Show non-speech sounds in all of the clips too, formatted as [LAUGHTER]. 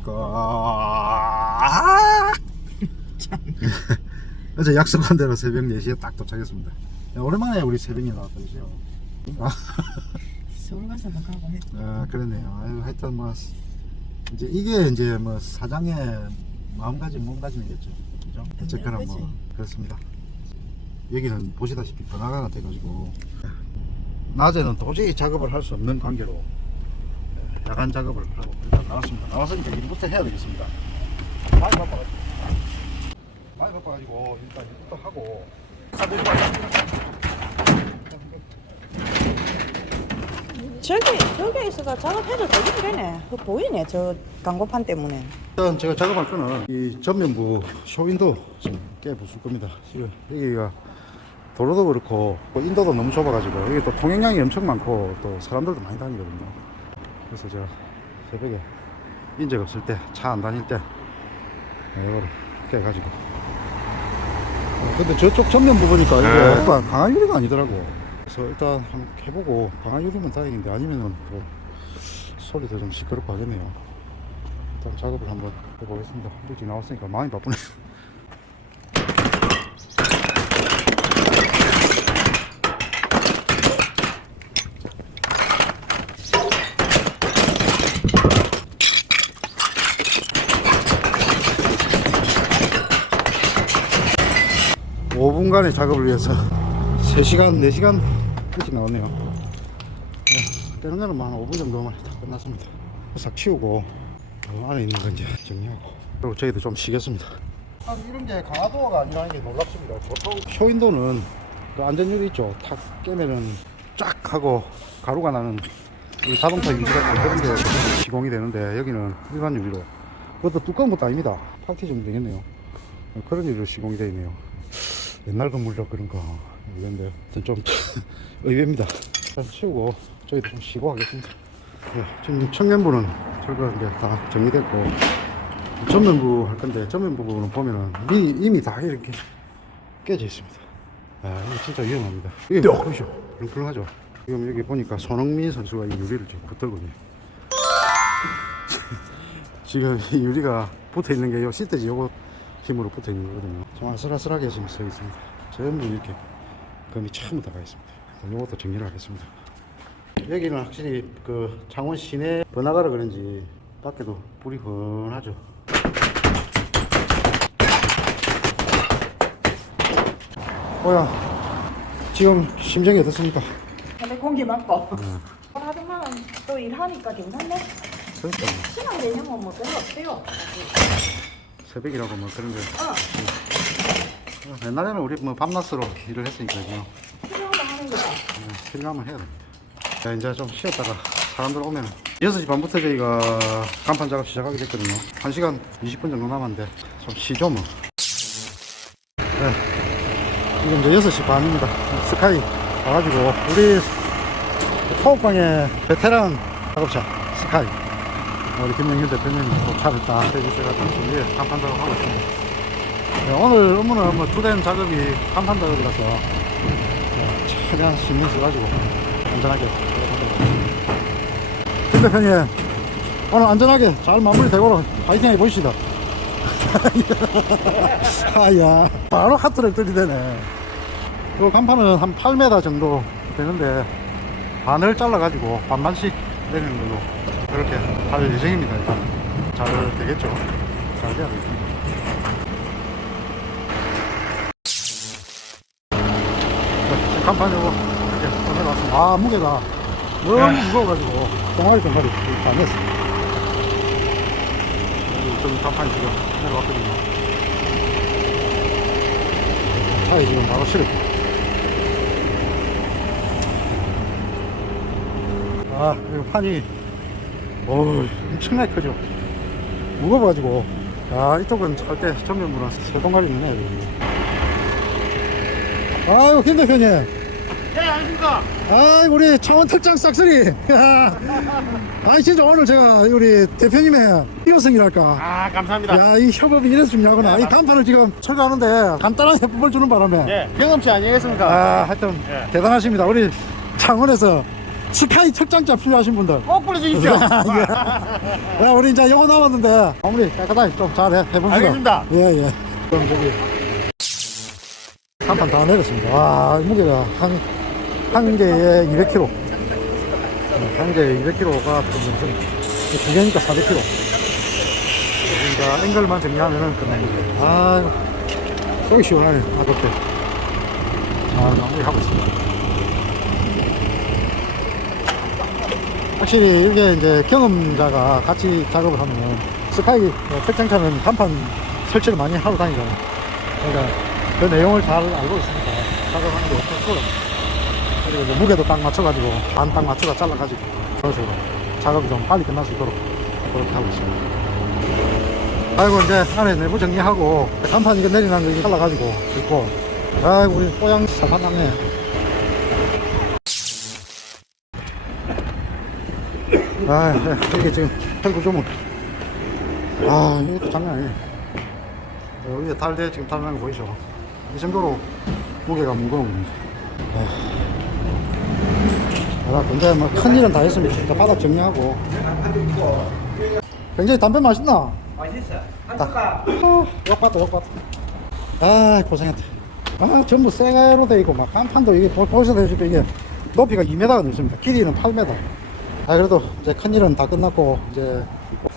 안녕하십니까. 아, 어제 [LAUGHS] 약속한 대로 새벽 4시에 딱 도착했습니다. 야, 오랜만에 우리 새벽에 나왔다, 그죠? 아, 서울 가서도 가고 했. 아, 그러네요. 아유, 하여튼 뭐, 이제 이게 이제 뭐 사장의 마음가짐, 몸가짐이겠죠. 그죠? 어쨌거나 뭐. 그렇습니다. 여기는 보시다시피 번화가가 돼가지고, 낮에는 도저히 작업을 할 수 없는 관계로, 야간 작업을 하고 나왔습니다. 나왔으니까 일부터 해야 되겠습니다. 많이 바빠가지고. 많이 바빠가지고 일단 일부터 하고. 저기 저기 있어가 작업해도 되긴 되네. 그 보이네 저 광고판 때문에. 일단 제가 작업할 거는 이 전면부 쇼윈도 좀 깨부술 겁니다. 지금 여기가 도로도 그렇고 또 인도도 너무 좁아가지고 여기 또 통행량이 엄청 많고 또 사람들도 많이 다니거든요. 그래서 제가 새벽에 인적 없을 때 차 안 다닐 때 이거를 깨가지고. 어, 근데 저쪽 전면부 보니까 이게 강화 유리가 아니더라고. 그래서 일단 한번 해보고 강화 유리면 다행인데 아니면은 뭐 소리도 좀 시끄럽고 하겠네요. 일단 작업을 한번 해보겠습니다. 일찍 나왔으니까 많이 바쁘네. 오분간의 작업을 위해서 3시간, 4시간 일찍 나왔네요. 네, 때는 거는 뭐한 5분 정도만 다 끝났습니다. 싹 치우고 어, 안에 있는 거 이제 정리하고 그리고 저희도 좀 쉬겠습니다. 아, 이런 게 강화도가 아니라는 게 놀랍습니다. 보통 쇼윈도는 그 안전유리 있죠. 탁 깨면은 쫙 하고 가루가 나는 이 자동차 유리가 그런 게 시공이 되는데 여기는 일반 유리로 그것도 두꺼운 것도 아닙니다. 팔티 정도 되겠네요. 어, 그런 유리로 시공이 되어 있네요. 옛날 건물이라 그런가 하여튼 좀 [LAUGHS] 의외입니다. 일단 치우고 저희도 좀 쉬고 하겠습니다. 네, 지금 청년부는 철거한 게 다 정리됐고 전면부 할 건데 전면부 부분은 보면은 미, 이미 다 이렇게 깨져 있습니다. 아, 이거 진짜 위험합니다. 이게 보시죠. 불렁불렁하죠. 지금 여기 보니까 손흥민 선수가 이 유리를 지금 붙들거든요. [LAUGHS] 지금 이 유리가 붙어 있는 게요 시트지 요거 힘으로 붙어 있는 거거든요. 좀 아슬아슬하게 지금 서 있습니다. 전부 이렇게 금이 전부 다가 있습니다. 요것도 정리를 하겠습니다. 여기는 확실히 그 창원 시내 번화가라 그런지 밖에도 불이 훤하죠. 뭐야 지금 심정이 어떻습니까? 근데 공기 맞고. 하지만 또 일하니까 괜찮네. 그러니까 시간 개념은 뭐 별로 없대요. 새벽이라고 뭐 그런 게 어, 어, 옛날에는 우리 뭐 밤낮으로 일을 했으니까요. 필요한 거 하는 거다. 네, 필요하면 해야 됩니다. 자, 이제 좀 쉬었다가 사람들 오면 6시 반부터 저희가 간판 작업 시작하게 됐거든요. 1시간 20분 정도 남았는데 좀 쉬죠 뭐. 네. 지금 이제 6시 반입니다. 스카이 와가지고 우리 토옥방의 베테랑 작업차 스카이 우리 김영일 대표님이 또 차를 딱 해주셔가지고 지금 위에 간판 작업하고 있습니다. 네, 오늘 업무는 뭐 주된 작업이 간판 작업이라서 최대한 신경 써가지고 안전하게 김 대표님 오늘 안전하게 잘 마무리되고 파이팅 해보시다. [LAUGHS] 아야 바로 하트를 들이대네. 이 간판은 한 8m 정도 되는데 반을 잘라가지고 반반씩 내리는 걸로 그렇게 할 예정입니다 일단 잘 되겠죠 잘 돼야 네, 지금 간판 요거 이렇게 꺼내놨습니다. 아, 무게가 너무 무거워가지고 동아리 동아리 다 냈어. 좀 간판이 지금 내려왔거든요. 차에 지금 바로 실을 아, 이 판이 오, 엄청나게 크죠. 무거워가지고 야, 이쪽은 절대 전면부는 세 동아리 있네. 여기. 아유, 김 대표님. 네, 안녕하십니까. 아, 우리 창원 특장 싹쓸이. [LAUGHS] 아니, 진짜 오늘 제가 우리 대표님의 이호성이랄까. 아, 감사합니다. 야, 이 협업이 이래서 중요하구나. 이 간판을 지금 철거하는데 간단한 해법을 주는 바람에. 예, 경험치 아니겠습니까? 아, 하여튼 예. 대단하십니다. 우리 창원에서 스카이 특장자 필요하신 분들. 꼭 불러주십시오. [LAUGHS] 야, 우리 이제 요거 남았는데 마무리 깨끗하게 좀 잘 해봅시다. 알겠습니다. 예, 예. 그럼 저기 한판 다 내렸습니다. 와, 무게가 한, 한 개에 200kg. 한 개에 200kg가 두 개니까 400kg. 그러니까 앵글만 정리하면은 끝납니다. 아, 속이 시원하네. 아, 좋게. 아, 마무리 하고 있습니다. 확실히 이게 이제 경험자가 같이 작업을 하면 스카이 어, 특장차는 간판 설치를 많이 하고 다니잖아요. 그러니까 그 내용을 잘 알고 있으니까 작업하는 게 엄청 수월합니다. 그리고 이제 무게도 딱 맞춰가지고 반 딱 맞춰서 잘라가지고 그런 식으로 작업이 좀 빨리 끝날 수 있도록 그렇게 하고 있습니다. 아이고 이제 안에 내부 정리하고 간판 이거 내리는 거 잘라가지고 있고 아이고 우리 뽀양 잘 만났네. 아, 네. 이게 지금 헬구 조물. 아, 이것도 장난 아니에요. 어, 위에 달대 지금 달리는 거 보이죠? 이 정도로 무게가 무거운 겁니다. 아, 근데 뭐 큰일은 다 했습니다. 일단 바닥 정리하고. 굉장히 담배 맛있나? 맛있어. 다. 어, 욕 봤다, 욕 봤다. 아, 고생했다. 아, 전부 새가로 돼 있고, 막 간판도 이게 보- 보시다시피 이게 높이가 2m가 넘습니다. 길이는 8m. 아, 그래도 이제 큰 일은 다 끝났고, 이제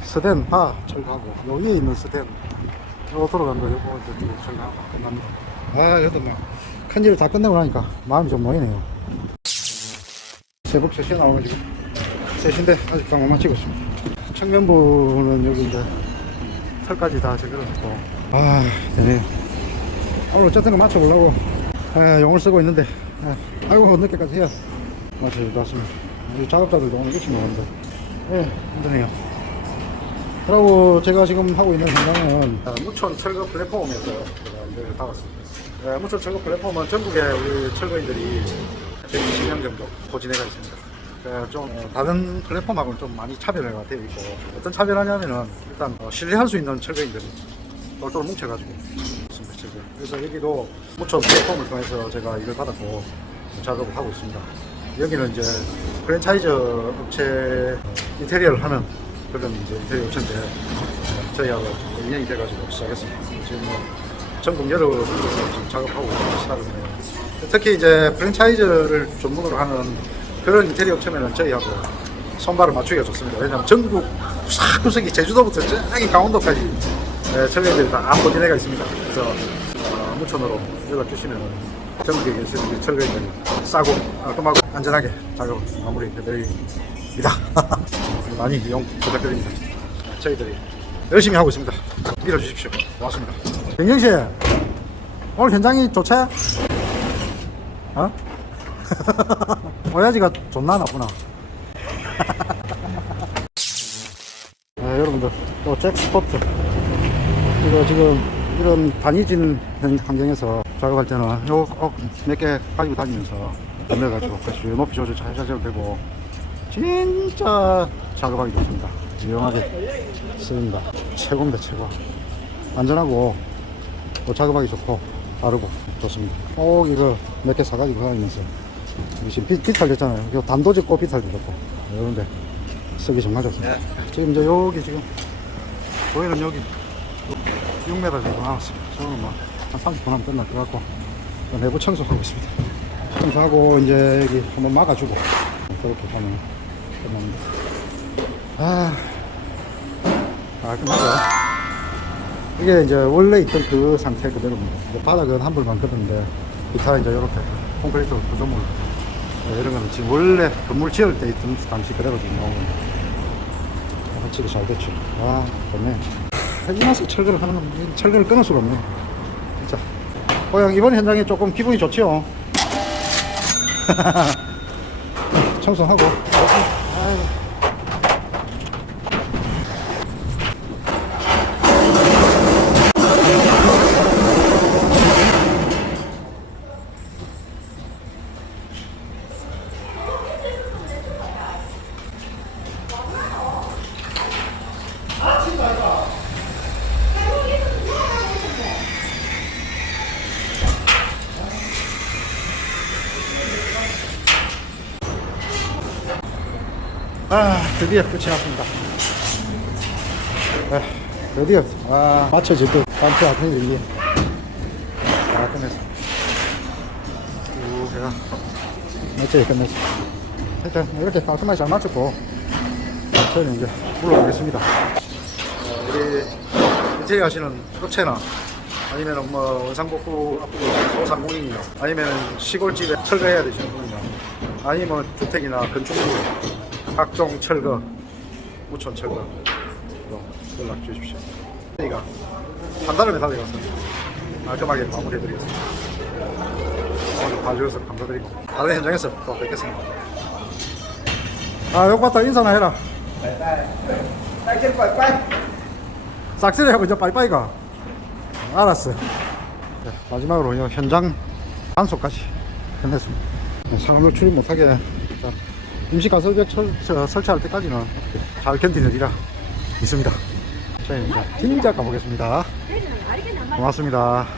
스텐 바 철거하고, 요 위에 있는 스텐, 요 돌아간 거, 요거 이제 또 철거하고 끝납니다. 아, 그래도 뭐, 큰일을 다 끝내고 나니까 마음이 좀 모이네요. 새벽 3시에 나와가지고, 3시인데 아직 딱못 마치고 있습니다. 청년부는 여기 이제 털까지 다 제거했고, 아, 되네요. 오늘 어쨌든 맞춰보려고 아, 용을 쓰고 있는데 아, 아이고 늦게까지 해야 맞춰줄 것 같습니다 우리 작업자들도 오늘 일찍 나왔는데. 예 힘드네요. 그리고 제가 지금 하고 있는 현장은 아, 무촌 철거 플랫폼에서 이제 나왔습니다. 예, 무촌 철거 플랫폼은 전국에 우리 철거인들이 120명 정도 고진해가 있습니다. 예, 좀 어, 다른 플랫폼하고는 좀 많이 차별화가 되어 있고 어떤 차별하냐면은 일단 어, 신뢰할 수 있는 철거인들이 똘똘 뭉쳐가지고 있습니다 지금. 그래서 여기도 무촌 플랫폼을 통해서 제가 일을 받았고 작업을 하고 있습니다 여기는 이제 프랜차이즈 업체 인테리어를 하는 그런 이제 인테리어 업체인데 어, 저희하고 인연이 돼가지고 시작했습니다. 지금 뭐 전국 여러 곳에서 지금 작업하고 시작을 해요 특히 이제 프랜차이즈를 전문으로 하는 그런 인테리어 업체면은 저희하고 손발을 맞추기가 좋습니다. 왜냐하면 전국 구석구석이 제주도부터 저기 강원도까지 네, 철거들이 다 안보 진해가 있습니다. 그래서 어, 무촌으로 연락 주시면 전국에 계신 철거인들이 싸고 깔끔하고 안전하게 작업 마무리 해드립니다. [LAUGHS] 많이 이용 부탁드립니다. 저희들이 열심히 하고 있습니다. 밀어주십시오. 고맙습니다. 정경 씨, 오늘 현장이 좋지? 어? 오야지가 좋나 나쁘나? 네, 여러분들 또 잭스포트 이거 지금 이런 현- 환경에서 작업할 때는 요몇 개 가지고 다니면서 건네가지고 같이 높이 조절 잘 조절 되고 진짜 작업하기 좋습니다. 유용하게 쓰입니다. 최고입니다 최고. 안전하고 또 작업하기 좋고 빠르고 좋습니다. 꼭 이거 몇 개 사가지고 다니면서 지금 비, 비탈됐잖아요. 이거 단도직 꼭 비탈됐고 여러분들 쓰기 정말 좋습니다. 지금 이제 여기 지금 보이는 여기 6m 정도 남았습니다. 저는 뭐한 30분 하면 끝날 것 같고 또 내부 청소하고 있습니다. 청소하고 이제 여기 한번 막아주고 그렇게 하면 끝납니다. 아, 아 끝나죠. 이게 이제 원래 있던 그 상태 그대로입니다. 바닥은 한불만 걷었는데 기타 이제 이렇게 콘크리트 구조물 네, 이런 거는 지금 원래 건물 지을 때 있던 당시 그대로 지금 나온 겁니다. 확실히 잘 됐죠. 와, 좋네. 이 맛에 철거를 하는 건이 철거를 끊을 수가 없네요. 진짜. 고양 이번 현장에 조금 기분이 좋지요. [LAUGHS] 청소하고. 아, 드디어 끝이 났습니다. 아, 드디어, 아, 맞춰질 듯. 깜짝 같은 일이. 아, 끝냈어. 쭉 해가. 멋지게 끝냈어. 하여튼, 이렇게 깔끔하게 잘 맞췄고, 저는 이제 물러가겠습니다. 어, 우리 인테리어 하시는 업체나 아니면 뭐 원상복구 앞으로 소상공인이나 아니면 시골집에 철거해야 되시는 분이나 아니면 주택이나 건축물 각종 철거 무촌 철거 연락 주십시오. 저희가 한 달을 매달려서 깔끔하게 마무리해드리겠습니다. 오늘 봐주셔서 감사드리고 다른 현장에서 또 뵙겠습니다. 아, 욕 봤다 인사나 해라. 싹쓸이 하고 이제 빠이빠이가. 알았어. 네, 마지막으로 이 현장 단속까지 끝냈습니다. 네, 상으로 출입 못하게 일단 임시 가설벽 설치할 때까지는 잘 견디느리라 있습니다. 저희 이제 진짜 가보겠습니다. 고맙습니다.